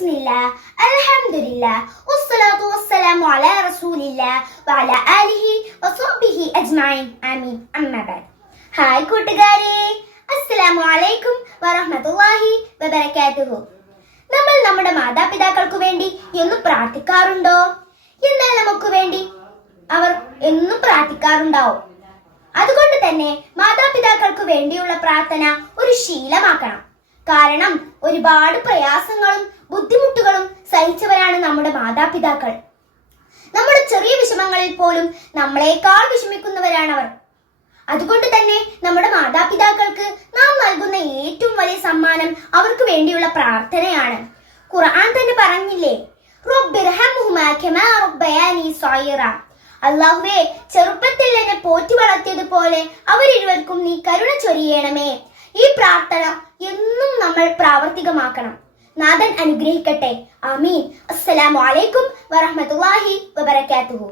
ബിസ്മില്ലാ അൽഹംദുലില്ലാ വസ്സലാത്തു വസ്സലാമു അലാ റസൂലില്ലാ വഅലാ ആലിഹി വസഹ്ബിഹി അജ്മഈൻ ആമീൻ അമ്മാ ബഅദ്. ഹായ് കൂട്ടുകാരെ, അസ്സലാമു അലൈക്കും വറഹ്മത്തുള്ളാഹി വബറകാതുഹു. നമ്മൾ നമ്മുടെ മാതാപിതാക്കൾക്ക് വേണ്ടി എന്നും പ്രാർത്ഥിക്കാറുണ്ടോ? എന്നാൽ നമുക്ക് വേണ്ടി അവർ എന്നും പ്രാർത്ഥിക്കാറുണ്ടാവും. അതുകൊണ്ട് തന്നെ മാതാപിതാക്കൾക്ക് വേണ്ടിയുള്ള പ്രാർത്ഥന ഒരു ശീലമാക്കണം. കാരണം ഒരുപാട് പ്രയാസങ്ങളും ബുദ്ധിമുട്ടുകളും സഹിച്ചവരാണ് നമ്മുടെ മാതാപിതാക്കൾ. നമ്മുടെ ചെറിയ വിഷമങ്ങളിൽ പോലും നമ്മളെക്കാൾ വിഷമിക്കുന്നവരാണ് അവർ. അതുകൊണ്ട് തന്നെ നമ്മുടെ മാതാപിതാക്കൾക്ക് നാം നൽകുന്ന ഏറ്റവും വലിയ സമ്മാനം അവർക്ക് വേണ്ടിയുള്ള പ്രാർത്ഥനയാണ്. ഖുർആൻ തന്നെ പറഞ്ഞില്ലേ, റബ്ബിർഹംഹുമാ കമാ റബ്ബയാനി സഗീറ. അല്ലാഹുവേ, ചെറുപ്പത്തിൽ എന്നെ പോറ്റി വളർത്തിയതുപോലെ അവരിരുവർക്കും നീ കരുണ ചൊരിയണമേ. ഈ പ്രാർത്ഥന എന്നും നമ്മൾ പ്രാവർത്തികമാക്കണം. നാഥൻ അനുഗ്രഹിക്കട്ടെ. ആമീൻ. അസ്സലാമു അലൈക്കും വറഹ്മത്തുള്ളാഹി വബറകാതുഹു.